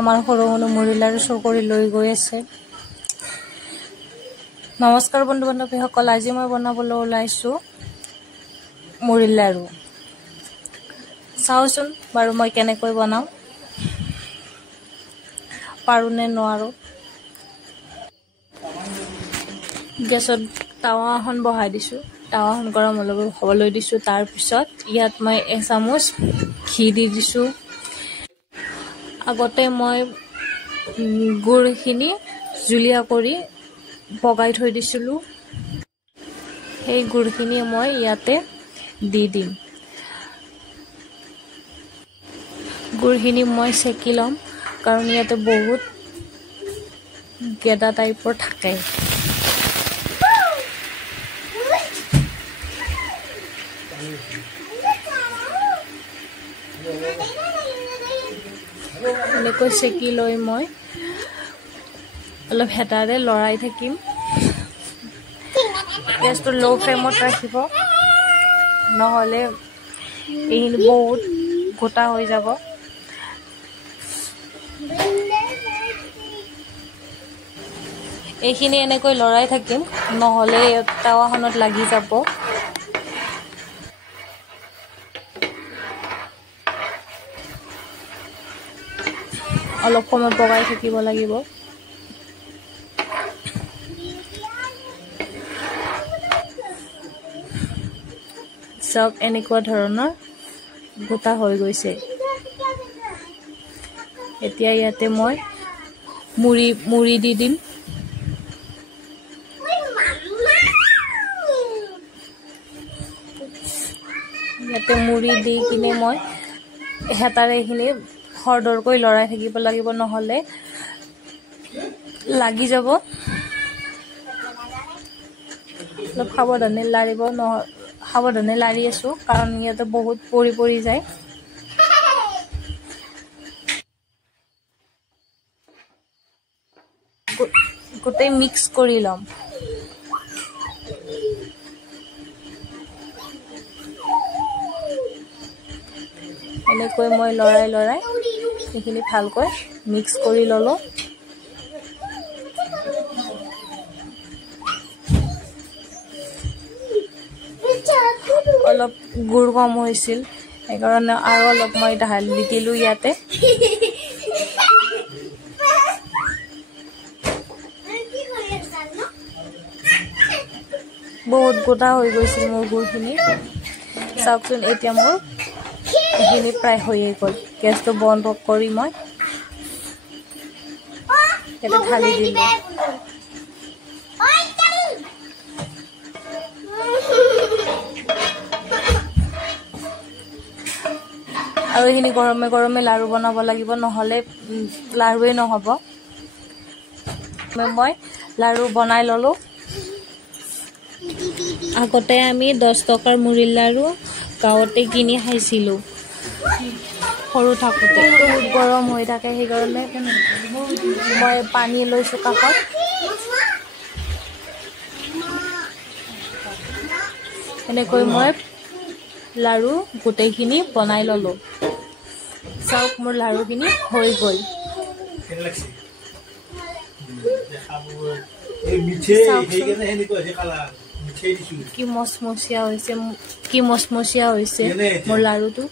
আমাৰ সৰু সৰু মুড়ি লাৰু চুৰ কৰি লৈ গৈ আছে। নমস্কাৰ বন্ধু বান্ধৱীসকল, আজি মই বনাবলৈ ওলাইছোঁ মুড়ি লাৰু। চাওচোন বাৰু মই কেনেকৈ বনাওঁ, পাৰোঁ নে নোৱাৰোঁ। গেছত টাৱা এখন বহাই দিছোঁ, টাৱাখন গৰম হ'বলৈ দিছোঁ। তাৰপিছত ইয়াত মই এচামুচ ঘি দি দিছোঁ। আগতে মই গুড়খিনি জুলীয়া কৰি পগাই থৈ দিছিলোঁ, সেই গুড়খিনি মই ইয়াতে দি দিম। গুড়খিনি মই চেকি ল'ম, কাৰণ ইয়াতে বহুত গেদা টাইপৰ থাকে। এনেকৈ চেকি লৈ মই অলপ হেতাৰে লৰাই থাকিম। গেছটো ল' ফ্লেমত ৰাখিব, নহ'লে এইখিনি বহুত গোটা হৈ যাব। এইখিনি এনেকৈ লৰাই থাকিম, নহ'লে টাৱাখনত লাগি যাব। অলপ সময় পগাই থাকিব লাগিব। চব এনেকুৱা ধৰণৰ গোটা হৈ গৈছে। এতিয়া ইয়াতে মই মুড়ি দি দিম। ইয়াতে মুড়ি দি কিনে মই হেতাৰে এইখিনি খৰদৰকৈ লৰাই থাকিব লাগিব, নহ'লে লাগি যাব। অলপ সাৱধানে লাৰি আছোঁ, কাৰণ ইয়াতে বহুত পৰি যায়। গোটেই মিক্স কৰি ল'ম। এনেকৈ মই লৰাই সেইখিনি ভালকৈ মিক্স কৰি ল'লোঁ। অলপ গুড় কম হৈছিল, সেইকাৰণে আৰু অলপ মই ঢালি দিলোঁ ইয়াতে। বহুত গোটা হৈ গৈছিল মোৰ গুড়খিনি। চাওকচোন, এতিয়া মোৰ এইখিনি প্ৰায় হৈয়ে গ'ল। গেছটো বন্ধ কৰি মই ইয়াতে ঢালি দিলোঁ। আৰু এইখিনি গৰমে গৰমে লাৰু বনাব লাগিব, নহ'লে লাৰুৱে নহ'ব। মই লাৰু বনাই ল'লোঁ। আগতে আমি 10 টকাৰ মুড়ি লাৰু গাঁৱতে কিনি খাইছিলোঁ সৰু থাকোঁতে। বহুত গৰম হৈ থাকে, সেইকাৰণে মই পানী লৈছোঁ কাষত। এনেকৈ মই লাৰু গোটেইখিনি বনাই ল'লোঁ। চাওক, মোৰ লাৰুখিনি হৈ গ'ল। কি মচমচীয়া হৈছে মোৰ লাৰুটো।